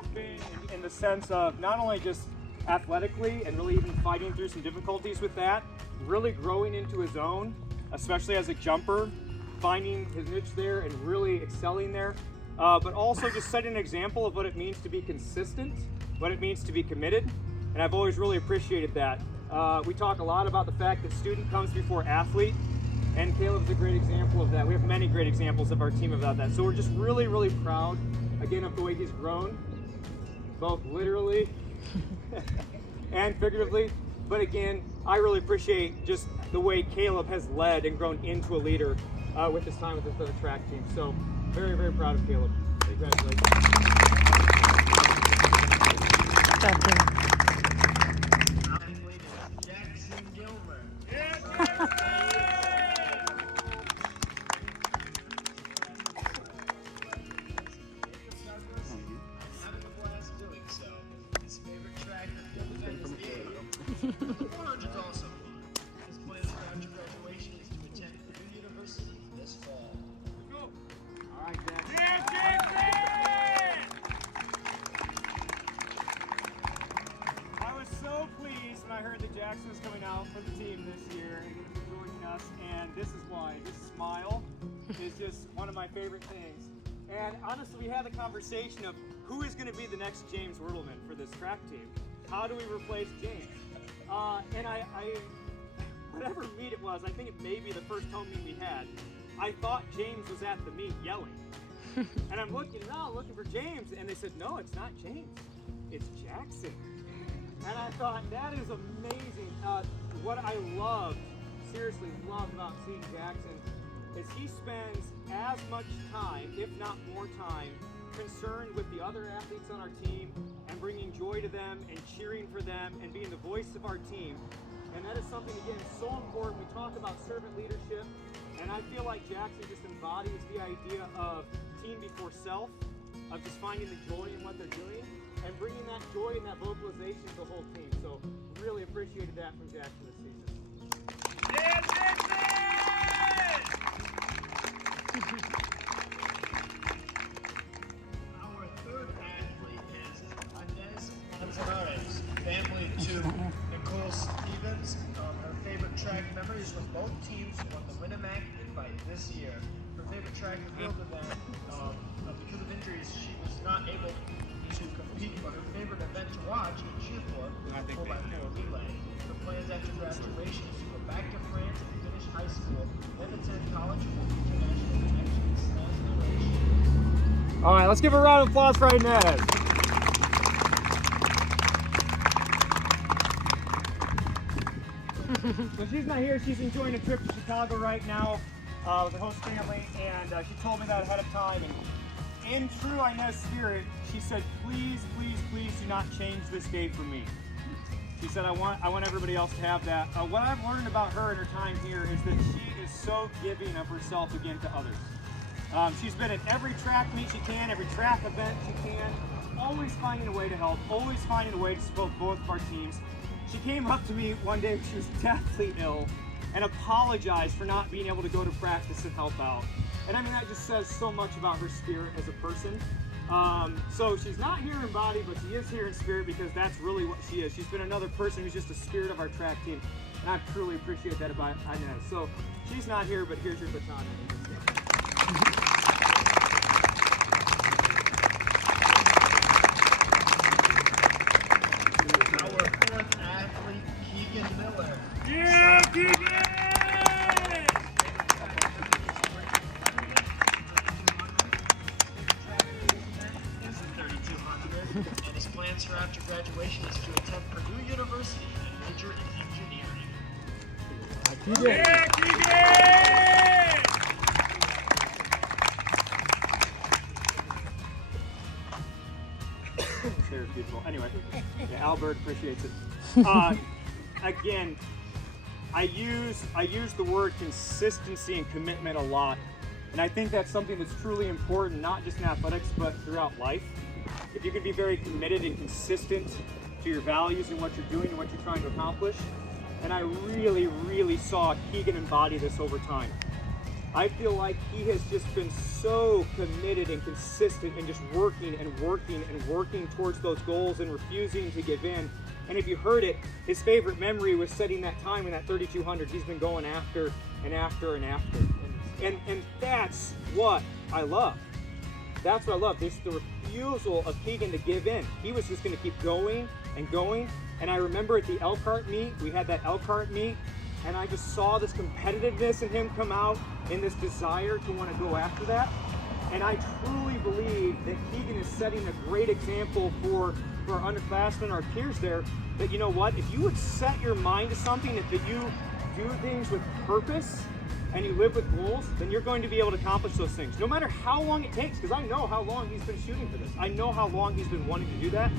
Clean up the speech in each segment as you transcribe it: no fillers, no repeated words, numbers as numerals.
has been in the sense of not only just athletically and really even fighting through some difficulties with that, really growing into his own, especially as a jumper, finding his niche there and really excelling there, but also just setting an example of what it means to be consistent, what it means to be committed, and I've always really appreciated that. We talk a lot about the fact that student comes before athlete, and Caleb's a great example of that. We have many great examples of our team about that. So we're just really, really proud, again, of the way he's grown, both literally and figuratively. But again, I really appreciate just the way Caleb has led and grown into a leader with his time with the track team. So very, very proud of Caleb. Congratulations. Jackson GILMER. Having a blast doing so. His favorite track is the 400's also fun. His plan for after graduation is to attend Purdue University this fall. All right, Jackson. I was so pleased when I heard that Jackson was coming out for the team this year and going to be joining us, and this is why. This smile is just one of my favorite things. And honestly, we had the conversation of who is going to be the next James Wurtelman for this track team. How do we replace James? And I whatever meet it was, I think it may be the first home meet we had, I thought James was at the meet yelling. And I'm looking for James, and they said, no, it's not James, it's Jackson. And I thought, that is amazing. What I loved, seriously loved about seeing Jackson is he spends as much time, if not more time, concerned with the other athletes on our team and bringing joy to them and cheering for them and being the voice of our team. And that is something, again, so important. We talk about servant leadership, and I feel like Jackson just embodies the idea of team before self, of just finding the joy in what they're doing and bringing that joy and that vocalization to the whole team. So really appreciated that from Jackson this season. Yeah, Jackson! Our third athlete is Inez Manzanares, family to Nicole Stevens. Her favorite track memories from both teams won the Winnemac invite this year. Her favorite track and field event, because of injuries, she was not able to compete, but her favorite event to watch and cheer for was the 4x4 relay. Her plans after graduation is to go back to France and finish high school, then attend college for international connections. All right, let's give a round of applause for Inez. So she's not here. She's enjoying a trip to Chicago right now with her host family, and she told me that ahead of time. And in true Inez spirit, she said, please, please, please do not change this day for me. She said, I want everybody else to have that. What I've learned about her in her time here is that she is so giving of herself again to others. She's been at every track meet she can, every track event she can, always finding a way to help, always finding a way to support both of our teams. She came up to me one day when she was deathly ill and apologized for not being able to go to practice and help out. And I mean, that just says so much about her spirit as a person. So she's not here in body, but she is here in spirit because that's really what she is. She's been another person who's just a spirit of our track team. And I truly appreciate that about Inez. So she's not here, but here's your baton. Our fourth athlete, Keegan Miller. Yeah, Keegan! And his plans for after graduation is to attend Purdue University and major in engineering. Yeah, Keegan! There's beautiful. Anyway, yeah, Albert appreciates it. Again, I use the word consistency and commitment a lot, and I think that's something that's truly important, not just in athletics, but throughout life. If you can be very committed and consistent to your values and what you're doing and what you're trying to accomplish, and I really, really saw Keegan embody this over time. I feel like he has just been so committed and consistent and just working and working and working towards those goals and refusing to give in. And if you heard it, his favorite memory was setting that time in that 3200. He's been going after and after and after. And that's what I love. That's what I love. This the refusal of Keegan to give in. He was just going to keep going and going. And I remember at the Elkhart meet, we had that Elkhart meet, and I just saw this competitiveness in him come out and this desire to want to go after that. And I truly believe that Keegan is setting a great example for our underclassmen, our peers there, that you know what, if you would set your mind to something, if you do things with purpose and you live with goals, then you're going to be able to accomplish those things, no matter how long it takes, because I know how long he's been shooting for this. I know how long he's been wanting to do that.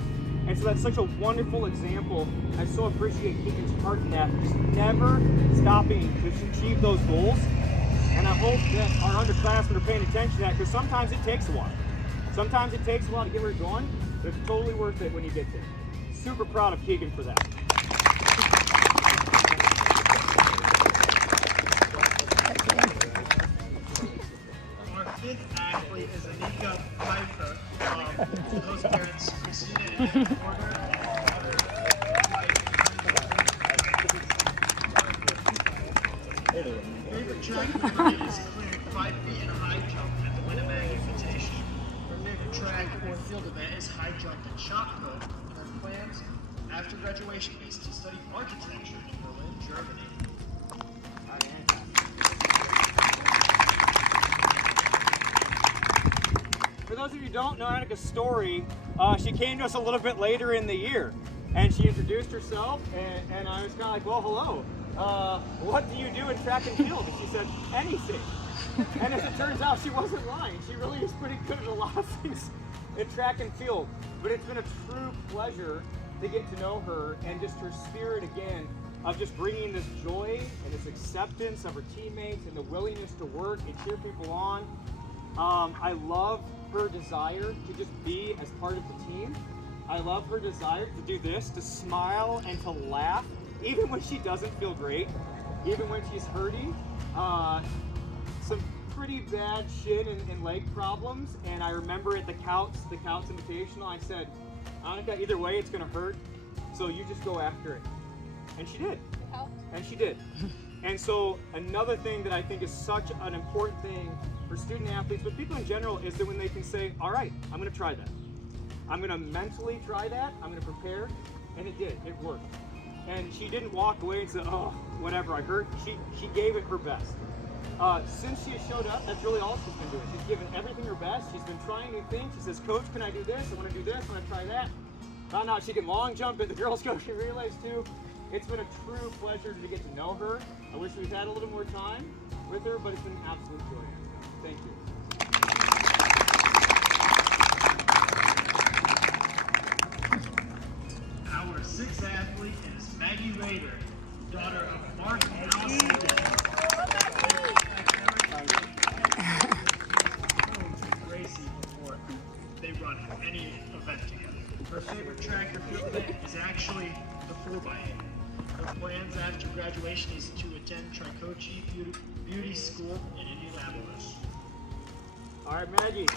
And so that's such a wonderful example. I so appreciate Keegan's part in that, just never stopping to achieve those goals. And I hope that our underclassmen are paying attention to that, because sometimes it takes a while. Sometimes it takes a while to get where you're going, but it's totally worth it when you get there. Super proud of Keegan for that. Our fifth athlete is Anika Pfeiffer. For those parents, Christina and Porter. Favorite track memory is clearing 5 feet in a high jump at the Winnipeg Invitation. Her favorite track or field event is high jump and shot put. And her plans after graduation is to study architecture in Berlin, Germany. For those of you who don't know Annika's story, she came to us a little bit later in the year, and she introduced herself, and I was kind of like, well, hello. What do you do in track and field? And she said, anything. And as it turns out, she wasn't lying. She really is pretty good at a lot of things in track and field. But it's been a true pleasure to get to know her, and just her spirit again of just bringing this joy and this acceptance of her teammates and the willingness to work and cheer people on. I love her desire to just be as part of the team. I love her desire to do this, to smile and to laugh, even when she doesn't feel great, even when she's hurting. Some pretty bad shin and leg problems, and I remember at the Couts Invitational, I said, Annika, either way it's gonna hurt, so you just go after it. And she did. And she did. And so another thing that I think is such an important thing for student athletes, but people in general, is that when they can say, all right, I'm gonna try that. I'm gonna mentally try that, I'm gonna prepare, and it did, it worked. And she didn't walk away and say, oh, whatever, I hurt. She gave it her best. Since she has showed up, that's really all she's been doing. She's given everything her best. She's been trying new things. She says, Coach, can I do this? I want to do this. I want to try that. Found out she can long jump at the girls' coaching relays too. It's been a true pleasure to get to know her. I wish we'd had a little more time with her, but it's been an absolute joy. Thank you. Our sixth athlete is Maggie Rader, daughter of Mark and Allison. Gracie before they run any event together. Her favorite track or field event is actually the 4x8. Her plans after graduation is to attend Tricoci Beauty School in Indianapolis. All right, Maggie.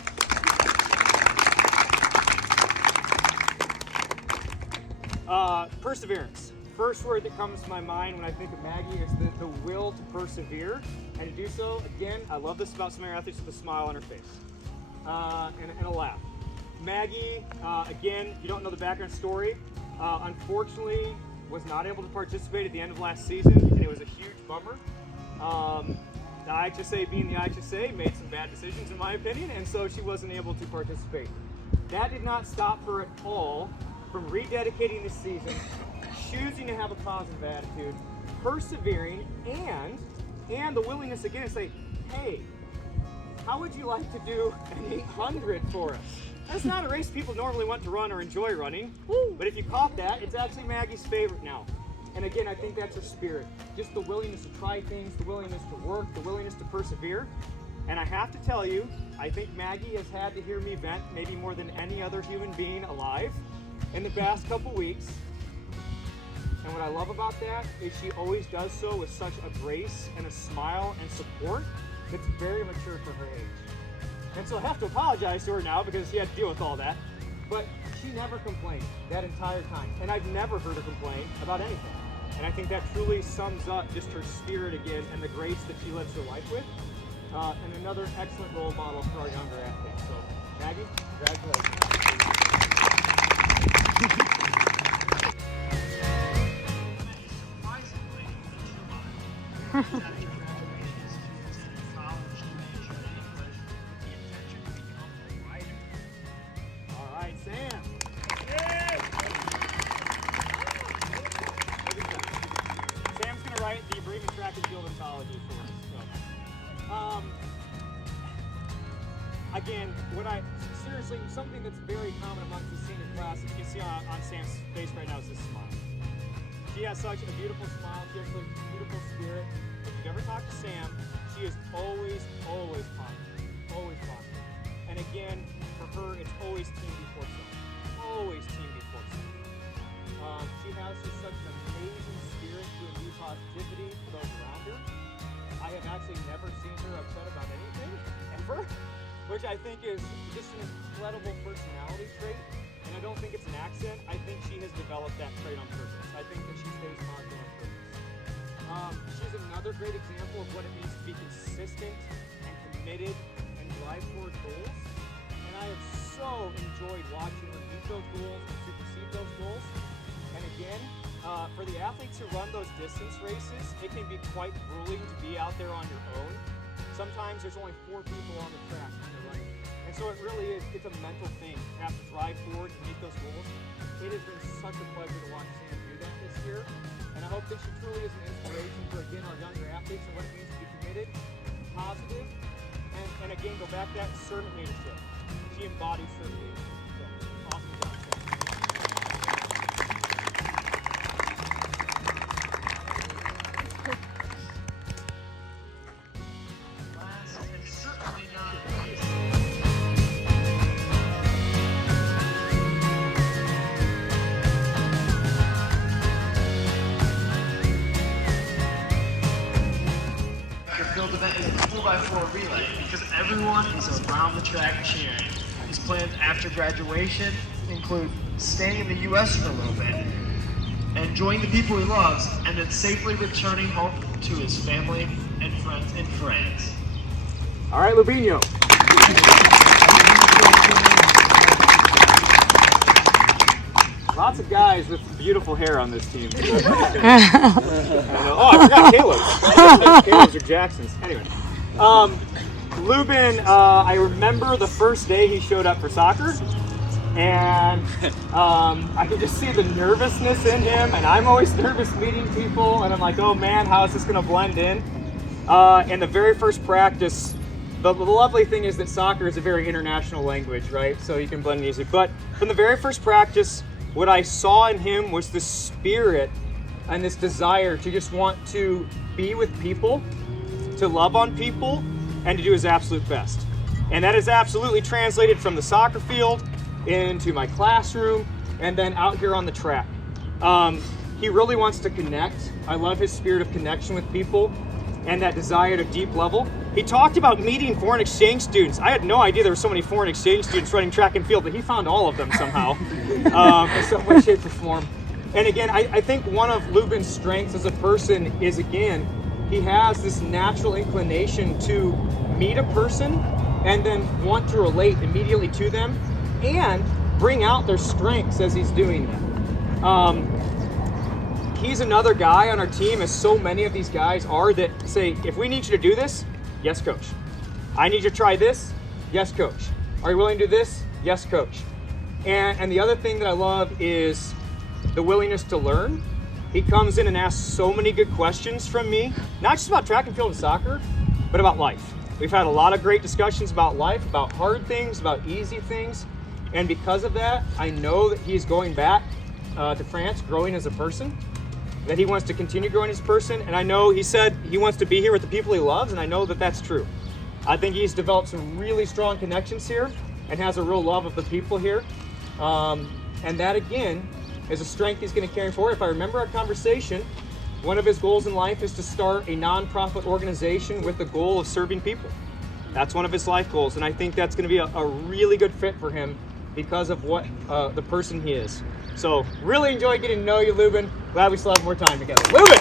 Perseverance. First word that comes to my mind when I think of Maggie is the will to persevere, and to do so, again, I love this about some of our athletes, with a smile on her face and a laugh. Maggie, again, if you don't know the background story, unfortunately was not able to participate at the end of last season, and it was a huge bummer. The IHSA, being the IHSA, made some bad decisions in my opinion, and so she wasn't able to participate. That did not stop her at all from rededicating this season, choosing to have a positive attitude, persevering, and the willingness again to say, hey, how would you like to do an 800 for us? That's not a race people normally want to run or enjoy running, but if you caught that, it's actually Maggie's favorite now. And again, I think that's her spirit. Just the willingness to try things, the willingness to work, the willingness to persevere. And I have to tell you, I think Maggie has had to hear me vent maybe more than any other human being alive in the past couple weeks. And what I love about that is she always does so with such a grace and a smile and support. that's very mature for her age. And so I have to apologize to her now because she had to deal with all that. But she never complained that entire time. And I've never heard her complain about anything. And I think that truly sums up just her spirit again and the grace that she lives her life with. And another excellent role model for our younger athletes. So, Maggie, congratulations. Surprisingly, after graduating, she was in college to major in English with the intention to become a writer. All right, Sam. Sam's going to write the Bremen Track and Field Anthology for us. So. Again, seriously, something that's very common amongst the senior class, you can see on Sam's face right now, is this smile. She has such a beautiful smile, she has such a beautiful spirit. If you've ever talked to Sam, she is always positive, always positive. And again, for her, it's always team before self, always team before self. She has just such an amazing spirit to imbue positivity for those around her. I have actually never seen her upset about anything, ever. Which I think is just an incredible personality trait, and I don't think it's an accident. I think she has developed that trait on purpose. I think that she stays positive on purpose. She's another great example of what it means to be consistent and committed and drive toward goals. And I have so enjoyed watching her meet those goals and supersede those goals. And again, for the athletes who run those distance races, it can be quite grueling to be out there on your own. Sometimes there's only 4 people on the track when they're running. And so it really is, it's a mental thing to have to drive forward and meet those goals. It has been such a pleasure to watch Sam do that this year. And I hope that she truly is an inspiration for, again, our younger athletes and what it means to be committed, positive, and again, go back to that servant leadership. She embodies servant leadership. So, awesome job, Sam. Field event is a 4x4 relay because everyone is around the track cheering. His plans after graduation include staying in the U.S. for a little bit, enjoying the people he loves, and then safely returning home to his family and friends in France. All right, Lubinho. Lots of guys with beautiful hair on this team. I know. Oh, I forgot Caleb's. Caleb's or Jackson's. Anyway, Lubin, I remember the first day he showed up for soccer, and I could just see the nervousness in him, and I'm always nervous meeting people, and I'm like, oh man, how is this going to blend in? In the very first practice, the lovely thing is that soccer is a very international language, right? So you can blend in easily. But from the very first practice, what I saw in him was this spirit and this desire to just want to be with people, to love on people, and to do his absolute best. And that is absolutely translated from the soccer field into my classroom and then out here on the track. He really wants to connect. I love his spirit of connection with people and that desire at a deep level. He talked about meeting foreign exchange students. I had no idea there were so many foreign exchange students running track and field, but he found all of them somehow in some way, shape, or form. And again, I think one of Lubin's strengths as a person is, again, he has this natural inclination to meet a person and then want to relate immediately to them and bring out their strengths as he's doing that. He's another guy on our team, as so many of these guys are, that say, if we need you to do this, yes, coach. I need you to try this, yes, coach. Are you willing to do this? Yes, coach. And the other thing that I love is the willingness to learn. He comes in and asks so many good questions from me, not just about track and field and soccer, but about life. We've had a lot of great discussions about life, about hard things, about easy things. And because of that, I know that he's going back to France, growing as a person, that he wants to continue growing as a person. And I know he said he wants to be here with the people he loves, and I know that that's true. I think he's developed some really strong connections here and has a real love of the people here. And that, again, is a strength he's going to carry forward. If I remember our conversation, one of his goals in life is to start a nonprofit organization with the goal of serving people. That's one of his life goals, and I think that's going to be a really good fit for him because of what the person he is. So really enjoyed getting to know you, Lubin. Glad we still have more time together. Lubin!